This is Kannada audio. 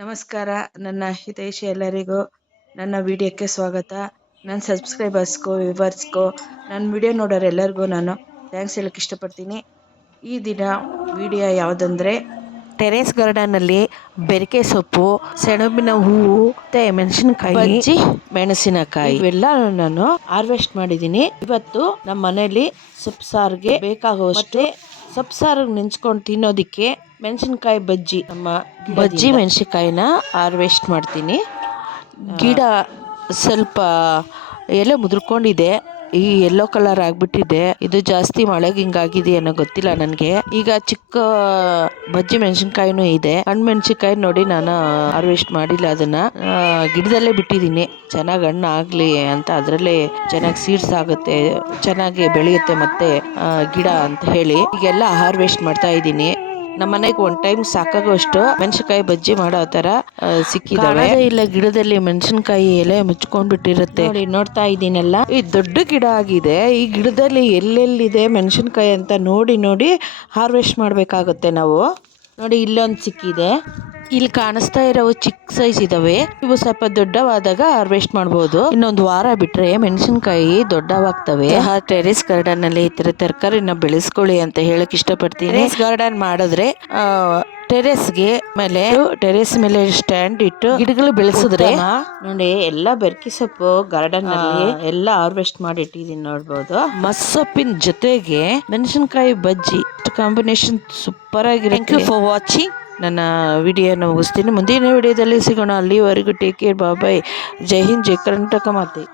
ನಮಸ್ಕಾರ. ನನ್ನ ಹಿತೈಷಿ ಎಲ್ಲರಿಗೂ ನನ್ನ ವಿಡಿಯೋಕ್ಕೆ ಸ್ವಾಗತ. ನನ್ನ ಸಬ್ಸ್ಕ್ರೈಬರ್ಸ್ಗೂ ವಿವರ್ಸ್ಗೂ ನನ್ನ ವಿಡಿಯೋ ನೋಡೋರೆಲ್ಲರಿಗೂ ನಾನು ಥ್ಯಾಂಕ್ಸ್ ಹೇಳೋಕ್ಕೆ ಇಷ್ಟಪಡ್ತೀನಿ. ಈ ದಿನ ವಿಡಿಯೋ ಯಾವುದಂದ್ರೆ ಟೆರೇಸ್ ಗಾರ್ಡನಲ್ಲಿ ಬೆರಕೆ ಸೊಪ್ಪು ಸೆಣಬಿನ ಹೂವು ಮತ್ತೆ ಮೆಣಸಿನಕಾಯಿ ಬಜ್ಜಿ ಮೆಣಸಿನಕಾಯಿ. ಇವೆಲ್ಲ ನಾನು ಹಾರ್ವೆಸ್ಟ್ ಮಾಡಿದ್ದೀನಿ. ಇವತ್ತು ನಮ್ಮ ಮನೆಯಲ್ಲಿ ಸೊಪ್ಪು ಸಾರಿಗೆ ಬೇಕಾಗುವಷ್ಟು ಸೊಪ್ಪು ಸಾರು ನೆಂಚ್ಕೊಂಡು ತಿನ್ನೋದಿಕ್ಕೆ ಮೆಣಸಿನ್ಕಾಯಿ ಬಜ್ಜಿ. ನಮ್ಮ ಬಜ್ಜಿ ಮೆಣಸಿನ್ಕಾಯಿನ ಹಾರ್ವೆಸ್ಟ್ ಮಾಡ್ತೀನಿ. ಗಿಡ ಸ್ವಲ್ಪ ಎಲೆ ಮುದುರ್ಕೊಂಡಿದೆ. ಈ ಯೆಲ್ಲೋ ಕಲರ್ ಆಗ್ಬಿಟ್ಟಿದೆ. ಇದು ಜಾಸ್ತಿ ಮಳೆಗೆ ಹಿಂಗಾಗಿದೆ ಏನೋ ಗೊತ್ತಿಲ್ಲ ನನಗೆ. ಈಗ ಚಿಕ್ಕ, ಬಜ್ಜಿ ಮೆಣಸಿನ್ಕಾಯಿನೂ ಇದೆ. ಹಣ್ಣು ಮೆಣಸಿನ್ಕಾಯಿ ನೋಡಿ ನಾನು ಹಾರ್ವೆಸ್ಟ್ ಮಾಡಿಲ್ಲ ಅದನ್ನ. ಗಿಡದಲ್ಲೇ ಬಿಟ್ಟಿದ್ದೀನಿ. ಚೆನ್ನಾಗಿ ಹಣ್ಣು ಆಗ್ಲಿ ಅಂತ ಅದರಲ್ಲೇ ಚೆನ್ನಾಗಿ ಸೀಡ್ಸ್ ಆಗುತ್ತೆ, ಚೆನ್ನಾಗಿ ಬೆಳೆಯುತ್ತೆ ಮತ್ತೆ ಗಿಡ ಅಂತ ಹೇಳಿ. ಈಗೆಲ್ಲ ಹಾರ್ವೆಸ್ಟ್ ಮಾಡ್ತಾ ಇದ್ದೀನಿ. ನಮ್ಮ ಮನೆಗೆ ಒನ್ ಟೈಮ್ ಸಾಕಾಗುವಷ್ಟು ಮೆಣಸಿನಕಾಯಿ ಬಜ್ಜಿ ಮಾಡೋ ತರ ಸಿಕ್ಕಿದಾವೆ. ಇಲ್ಲ ಗಿಡದಲ್ಲಿ ಮೆಣಸಿನಕಾಯಿ ಎಲೆ ಮುಚ್ಕೊಂಡ್ಬಿಟ್ಟಿರುತ್ತೆ. ನೋಡಿ ನೋಡ್ತಾ ಇದ್ದೀನಲ್ಲ? ಈ ದೊಡ್ಡ ಗಿಡ ಆಗಿದೆ. ಈ ಗಿಡದಲ್ಲಿ ಎಲ್ಲೆಲ್ಲಿದೆ ಮೆಣಸಿನಕಾಯಿ ಅಂತ ನೋಡಿ ನೋಡಿ ಹಾರ್ವೆಸ್ಟ್ ಮಾಡಬೇಕಾಗುತ್ತೆ ನಾವು. ನೋಡಿ ಇಲ್ಲೊಂದು ಸಿಕ್ಕಿದೆ. ಇಲ್ಲಿ ಕಾಣಿಸ್ತಾ ಇರೋ ಚಿಕ್ಕ ಸೈಜ್ ಇದಾವೆ. ಇವು ಸ್ವಲ್ಪ ದೊಡ್ಡವಾದಾಗ ಹಾರ್ವೆಸ್ಟ್ ಮಾಡಬಹುದು ಇನ್ನೊಂದು ವಾರ ಬಿಟ್ರೆ ಮೆಣಸಿನಕಾಯಿ ದೊಡ್ಡವಾಗ್ತವೆ. ಟೆರೇಸ್ ಗಾರ್ಡನ್ ಅಲ್ಲಿ ಈ ತರ ತರಕಾರಿನ ಬೆಳೆಸ್ಕೊಳ್ಳಿ ಅಂತ ಹೇಳಕ್ ಇಷ್ಟಪಡ್ತೀನಿ. ಗಾರ್ಡನ್ ಮಾಡಿದ್ರೆ ಟೆರೇಸ್ಗೆ ಮೇಲೆ ಟೆರೇಸ್ ಮೇಲೆ ಸ್ಟ್ಯಾಂಡ್ ಇಟ್ಟು ಗಿಡಗಳು ಬೆಳೆಸಿದ್ರೆ ನೋಡಿ ಎಲ್ಲ ಬೆರ್ಕಿ ಸೊಪ್ಪು ಗಾರ್ಡನ್ ಅಲ್ಲಿ ಎಲ್ಲ ಹಾರ್ವೆಸ್ಟ್ ಮಾಡಿ ಇಟ್ಟಿದೀನಿ ನೋಡ್ಬೋದು. ಮಸ್ಸೊಪ್ಪಿನ ಜೊತೆಗೆ ಮೆಣಸಿನಕಾಯಿ ಬಜ್ಜಿ ಕಾಂಬಿನೇಷನ್ ಸೂಪರ್ ಆಗಿರುತ್ತೆ. ಥ್ಯಾಂಕ್ ಯು ಫಾರ್ ವಾಚಿಂಗ್ ನನ್ನ ವಿಡಿಯೋನ ಮುಗಿಸ್ತೀನಿ. ಮುಂದಿನ ವಿಡಿಯೋದಲ್ಲಿ ಸಿಗೋಣ. ಅಲ್ಲಿವರೆಗೂ ಟೇಕ್ ಕೇರ್ ಬಾಬಾಯ್ ಜೈ ಹಿಂದ್, ಜೈ ಕರ್ನಾಟಕ ಮಾತೆ.